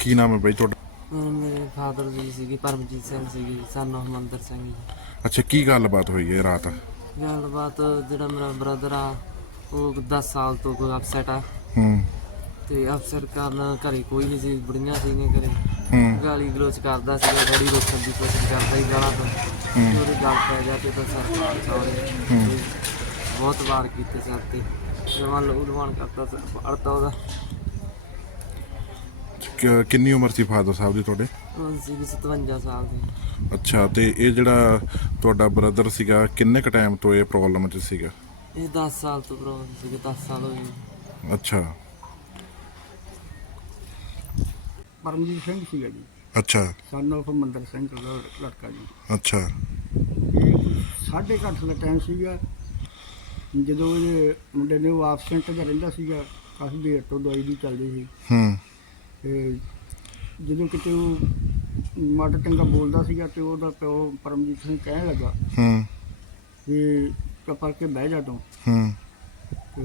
ਕੀ ਨਾਮ ਹੈ ਬਾਈ ਤੁਹਾਡਾ? ਮੇਰੇ ਫਾਦਰ ਜੀ ਸੀਗੇ ਪਰਮਜੀਤ ਸਿੰਘ ਸੀਗੇ ਸਨ of ਮੰਦਰ ਸਿੰਘ ਜੀ। ਅੱਛਾ ਕੀ ਗੱਲਬਾਤ ਹੋਈ ਹੈ ਰਾਤ? ਗੱਲਬਾਤ ਜਿਹੜਾ ਮੇਰਾ ਬ੍ਰਦਰ ਆ ਉਹ 10 ਸਾਲ ਤੋਂ ਕੋਈ ਅਪਸੈਟ ਆ। ਹੂੰ। ਤੇ ਅਫਸਰ ਕਾਰਨ ਘਰੇ ਕੋਈ ਨਹੀਂ ਸੀ ਬੁੜੀਆਂ ਸੀਗੀਆਂ ਘਰੇ। ਹੂੰ। ਗਾਲੀ ਗਲੋਚ ਕਰਦਾ ਸੀਗਾ ਬੜੀ ਰੋਕਣ ਦੀ ਕੋਸ਼ਿਸ਼ ਕਰਦਾ ਸੀ ਗਾਲਾਂ ਤੋਂ। ਤੇ ਉਹਦੇ ਗਲ ਪੈ ਗਿਆ ਤੇ ਤਾਂ ਸਰ ਚੌੜੇ ਬਹੁਤ ਵਾਰ ਕੀਤੇ ਸਰ ਤੇ। ਜਵਾਨ ਲਹੂ ਲਵਾਨ ਕਰਦਾ ਸੀ ਅੜਤਾ ਉਹਦਾ। ਕਿ- ਕਿੰਨੀ ਉਮਰ ਸੀ ਫਾਦਰ ਸਾਹਿਬ ਦੀ ਤੁਹਾਡੇ? ਸੀਗੀ 57 ਸਾਲ ਦੀ। ਅੱਛਾ ਤੇ ਇਹ ਜਿਹੜਾ ਤੁਹਾਡਾ ਬ੍ਰਦਰ ਸੀਗਾ ਕਿੰਨੇ ਕ ਟਾਈਮ ਤੋਂ ਇਹ ਪ੍ਰੋਬਲਮ 'ਚ ਸੀਗਾ? ਇਹ 10 ਸਾਲ ਤੋਂ ਪ੍ਰੋਬਲਮ ਸੀਗੇ 10 ਸਾਲ ਹੋ ਗਏ। ਅੱਛਾ। ਪਰਮਜੀਤ ਸਿੰਘ ਸੀਗਾ ਜੀ। ਅੱਛਾ। ਸਨ of ਮੰਦਰ ਸਿੰਘ ਦਾ ਲੜਕਾ ਜੀ। ਅੱਛਾ। ਇਹ ਸਾਢੇ ਕੁ ਅੱਠ ਦਾ ਟਾਈਮ ਸੀਗਾ। ਜਦੋਂ ਇਹ ਮੁੰਡੇ ਨੇ ਉਹ ਆਪਸੈਂਟ ਦਾ ਰਹਿੰਦਾ ਸੀਗਾ ਕਾਫੀ ਦੇਰ ਤੋਂ ਦਵਾਈ ਦੀ ਚੱਲਦੀ ਸੀ। ਹੂੰ। ਤੇ ਜਦੋਂ ਕਿਤੇ ਉਹ ਮਾੜਾ ਚੰਗਾ ਬੋਲਦਾ ਸੀਗਾ ਤੇ ਉਹਦਾ ਪਿਓ ਪਰਮਜੀਤ ਸਿੰਘ ਕਹਿਣ ਲੱਗਾ ਹੂੰ। ਵੀ ਕਪਰ ਕੇ ਬਹਿ ਜਾ ਤੂੰ। ਹੂੰ। ਤੇ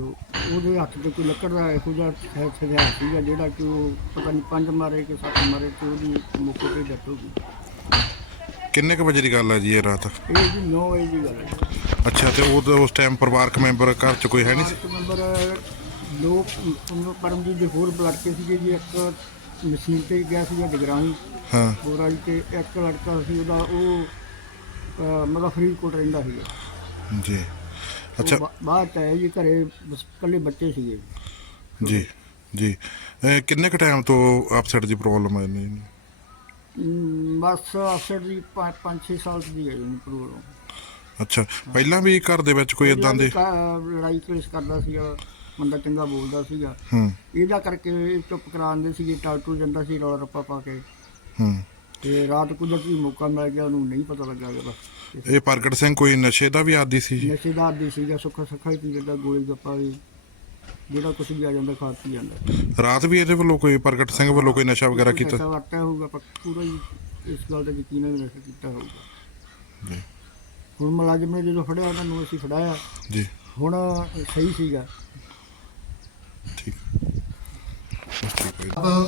ਉਹਦੇ ਹੱਥ ਤੇ ਕੋਈ ਲੱਕੜ ਦਾ ਇਹੋ ਜਿਹਾ ਹੈ- ਹਥਿਆਰ ਸੀਗਾ ਜਿਹੜਾ ਕਿ ਉਹ ਪਤਾ ਨਹੀਂ ਪੰਜ ਮਾਰੇ ਕਿ ਸੱਤ ਮਾਰੇ ਤੇ ਉਹਦੀ ਮੌਕੇ ਤੇ ਡੈਥ ਹੋ ਗਈ। ਕਿੰਨੇ ਕ ਵਜੇ ਦੀ ਗੱਲ ਹੈ ਜੀ ਇਹ ਰਾਤ? ਇਹ ਜੀ 9 ਵਜੇ ਦੀ ਗੱਲ ਹੈ। ਅੱਛਾ ਤੇ ਉਹ ਉਸ ਟਾਈਮ ਪਰਿਵਾਰਕ ਮੈਂਬਰ ਘਰ 'ਚ ਕੋਈ ਹੈ ਨਹੀਂ ਸੀ? ਨੰਬਰ ਦੋ ਪ- ਪਰਮਜੀਤ ਦੇ ਹੋਰ ਲੜਕੇ ਸੀਗੇ ਜੀ ਇੱਕ ਮਸ਼ੀਨ ਤੇ ਗਿਆ ਸੀਗਾ ਜਗਰਾਹੀ ਹਾਂ। ਹੋਰਾਂ ਤੇ ਇੱਕ ਲੜਕਾ ਸੀ ਉਹਦਾ ਉਹ ਅਹ, ਮਤਲਬ ਫਰੀਦਕੋਟ ਰਹਿੰਦਾ ਸੀਗਾ। ਜੀ। ਉਹ ਅੱਛਾ ਬਾ- ਬਾਹਰ ਆਏ ਜੀ ਘਰੇ ਬਸ ਇਕੱਲੇ ਬੱਚੇ ਸੀਗੇ। ਜੀ ਜੀ। ਇਹ ਕਿੰਨੇ ਕ ਟਾਈਮ ਤੋਂ ਅਪਸੈਟ ਦੀ ਪ੍ਰੋਬਲਮ ਹੈ ਨਹੀਂ ਅਮ, ਬਸ ਅਫਸਰ ਦੀ 5-6 ਸਾਲ ਦੀ ਹੈ ਜੀ ਪ੍ਰੋਬਲਮ। ਅੱਛਾ। ਪਹਿਲਾਂ ਵੀ ਘਰ ਦੇ ਵਿੱਚ ਕੋਈ ਇਦਾਂ ਦੇ ਲੜਾਈ ਕਲੇਸ਼ ਕਰਦਾ ਸੀਗਾ। ਬੰਦਾ ਚੰਗਾ ਬੋਲਦਾ ਸੀਗਾ। ਹੂੰ। ਇਹਦਾ ਕਰਕੇ ਇਹ ਚੁੱਪ ਕਰਾਉਂਦੇ ਸੀਗੇ ਟਾਟੂ ਜਾਂਦਾ ਸੀ ਰੌਲਾ ਰੱਪਾ ਪਾ ਕੇ। ਹੂੰ। ਤੇ ਰਾਤ ਕੁਦਰਤੀ ਮੌਕਾ ਮਿਲ ਗਿਆ ਉਹਨੂੰ ਨਹੀਂ ਪਤਾ ਲੱਗਾ ਬਸ। ਇਹ ਪ੍ਰਗਟ ਸਿੰਘ ਕੋਈ ਨਸ਼ੇ ਦਾ ਵੀ ਆਦੀ ਸੀ ਜੀ? ਨਸ਼ੇ ਦਾ ਆਦੀ ਸੀਗਾ ਸੁੱਖਾ ਸੱਖਾ ਹੀ ਪੀ ਜਾਂਦਾ ਗੋਲੀ ਗੱਪਾ ਵੀ। ਜਿਹੜਾ ਕੁਛ ਵੀ ਆ ਜਾਂਦਾ ਖਾ ਪੀ ਜਾਂਦਾ। ਰਾਤ ਵੀ ਇਹਦੇ ਵੱਲੋਂ ਕੋਈ ਪ੍ਰਗਟ ਸਿੰਘ ਵੱਲੋਂ ਕੋਈ ਨਸ਼ਾ ਵਗੈਰਾ ਕੀਤਾ? ਨਸ਼ਾ ਵਰਤਿਆ ਹੋਊਗਾ ਪਰ ਪੂਰਾ ਹੀ ਇਸ ਗੱਲ ਦਾ ਯਕੀਨ ਹੈ ਵੀ ਨਸ਼ਾ ਕੀਤਾ ਹੋਊਗਾ। ਜੀ। ਹੁਣ ਮੁਲਾਜ਼ਮ ਨੇ ਜਦੋਂ ਫੜਿਆ ਉਹਨਾਂ ਨੂੰ ਅਸੀਂ ਫੜਾਇਆ। ਜੀ। ਹੁਣ ਸਹੀ ਸੀਗਾ ਠੀਕ ਤਾਂ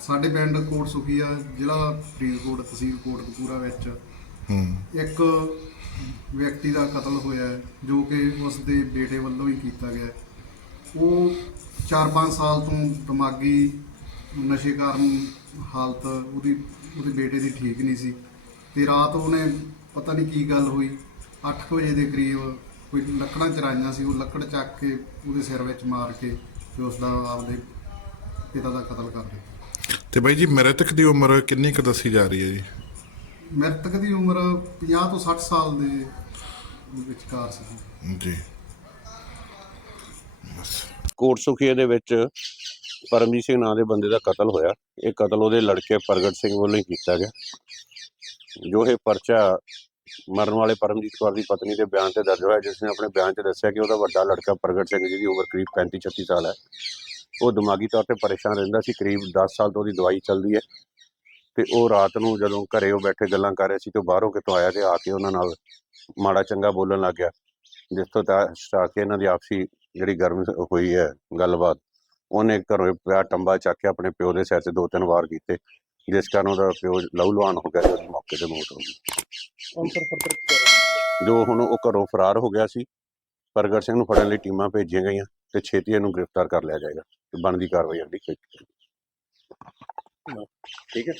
ਸਾਡੇ ਪਿੰਡ ਕੋਟ ਸੁਖੀਆ ਜ਼ਿਲ੍ਹਾ ਫਰੀਦਕੋਟ ਤਹਿਸੀਲ ਕੋਟਕਪੂਰਾ ਵਿੱਚ। ਹੂੰ। ਇੱਕ ਵਿਅਕਤੀ ਦਾ ਕਤਲ ਹੋਇਆ ਹੈ, ਜੋ ਕਿ ਉਸ ਦੇ ਬੇਟੇ ਵੱਲੋਂ ਹੀ ਕੀਤਾ ਗਿਆ ਹੈ। ਉਹ 4-5 ਸਾਲ ਤੋਂ ਦਿਮਾਗੀ ਨਸ਼ੇ ਕਾਰਨ ਹਾਲਤ ਉਹਦੀ ਉਹਦੇ ਬੇਟੇ ਦੀ ਠੀਕ ਨਹੀਂ ਸੀ ਤੇ ਰਾਤ ਉਹਨੇ ਪਤਾ ਨਹੀਂ ਕੀ ਗੱਲ ਹੋਈ। 8 ਵਜੇ ਦੇ ਕਰੀਬ ਕੋਈ ਲੱਕੜਾਂ ਚਰਾਈਆਂ ਸੀ ਉਹ ਲੱਕੜ ਚੱਕ ਕੇ ਉਹਦੇ ਸਿਰ ਵਿੱਚ ਮਾਰ ਕੇ ਤੇ ਉਸ ਦਾ ਆਪਦੇ ਪਿਤਾ ਦਾ ਕਤਲ ਕਰ ਦਿੱਤਾ। ਤੇ ਬਾਈ ਜੀ ਮ੍ਰਿਤਕ ਦੀ ਉਮਰ ਕਿੰਨੀ ਕੁ ਦੱਸੀ ਜਾ ਰਹੀ ਹੈ ਜੀ? ਮ੍ਰਿਤਕ ਦੀ ਉਮਰ 50 ਤੋਂ 60 ਸਾਲ ਦੇ ਵਿਚਕਾਰ ਸੀ। ਜੀ। ਬਸ। ਕੋਟ ਸੁਖੀਏ ਦੇ ਵਿੱਚ ਪਰਮਜੀਤ ਸਿੰਘ ਨਾਂ ਦੇ ਬੰਦੇ ਦਾ ਕਤਲ ਹੋਇਆ। ਇਹ ਕਤਲ ਉਹਦੇ ਲੜਕੇ ਪ੍ਰਗਟ ਸਿੰਘ ਵੱਲੋਂ ਹੀ ਕੀਤਾ ਗਿਆ। ਜੋ ਇਹ ਪਰਚਾ ਮਰਨ ਵਾਲੇ ਪਰਮਜੀਤ ਕੌਰ ਦੀ ਪਤਨੀ ਦੇ ਬਿਆਨ ਤੇ ਦਰਜ ਹੋਇਆ ਜਿਸ ਨੇ ਆਪਣੇ ਬਿਆਨ 'ਚ ਦੱਸਿਆ ਕਿ ਉਹਦਾ ਵੱਡਾ ਲੜਕਾ ਪ੍ਰਗਟ ਸਿੰਘ ਜਿਹਦੀ ਉਮਰ ਕਰੀਬ 35 36 ਸਾਲ ਹੈ। ਉਹ ਦਿਮਾਗੀ ਤੌਰ ਤੇ ਪਰੇਸ਼ਾਨ ਰਹਿੰਦਾ ਸੀ ਕਰੀਬ 10 ਸਾਲ ਤੋਂ ਉਹਦੀ ਦਵਾਈ ਚੱਲਦੀ ਹੈ। ਤੇ ਉਹ ਰਾਤ ਨੂੰ ਜਦੋਂ ਘਰੇ ਉਹ ਬੈਠੇ ਗੱਲਾਂ ਕਰ ਰਹੇ ਸੀ ਤੇ ਬਾਹਰੋਂ ਕਿਤੋਂ ਆਇਆ ਤੇ ਆ ਕੇ ਉਹਨਾਂ ਨਾਲ ਮਾੜਾ ਚੰਗਾ ਬੋਲਣ ਲੱਗ ਗਿਆ। ਜਿਸ ਤੋਂ ਤਾਂ ਸਟਾਰਟ ਕੇ ਇਹਨਾਂ ਦੀ ਆਪਸੀ ਜਿਹੜੀ ਗਰਮ ਹੋਈ ਹੈ ਗੱਲਬਾਤ ਉਹਨੇ ਘਰੋਂ ਪਿਆ ਟੰਬਾ ਚੱਕ ਕੇ ਆਪਣੇ ਪਿਓ ਦੇ ਸਿਰ 'ਤੇ ਦੋ ਤਿੰਨ ਵਾਰ ਕੀਤੇ ਜਿਸ ਕਾਰਨ ਉਹਦਾ ਪਿਓ ਲਹੂ ਲੁਹਾਨ ਹੋ ਗਿਆ ਤੇ ਉਹਦੀ ਮੌਕੇ ਤੇ ਮੌਤ ਹੋ ਗਈ। ਜੋ ਹੁਣ ਉਹ ਘਰੋਂ ਫਰਾਰ ਹੋ ਗਿਆ ਸੀ ਪ੍ਰਗਟ ਸਿੰਘ ਨੂੰ ਫੜਨ ਲਈ ਟੀਮਾਂ ਭੇਜੀਆਂ ਗਈਆਂ। ਤੇ ਛੇਤੀ ਇਹਨੂੰ ਗ੍ਰਿਫਤਾਰ ਕਰ ਲਿਆ ਜਾਏਗਾ ਤੇ ਬਣਦੀ ਕਾਰਵਾਈ ਅਗਲੀ ਕੀਤੀ ਠੀਕ ਹੈ।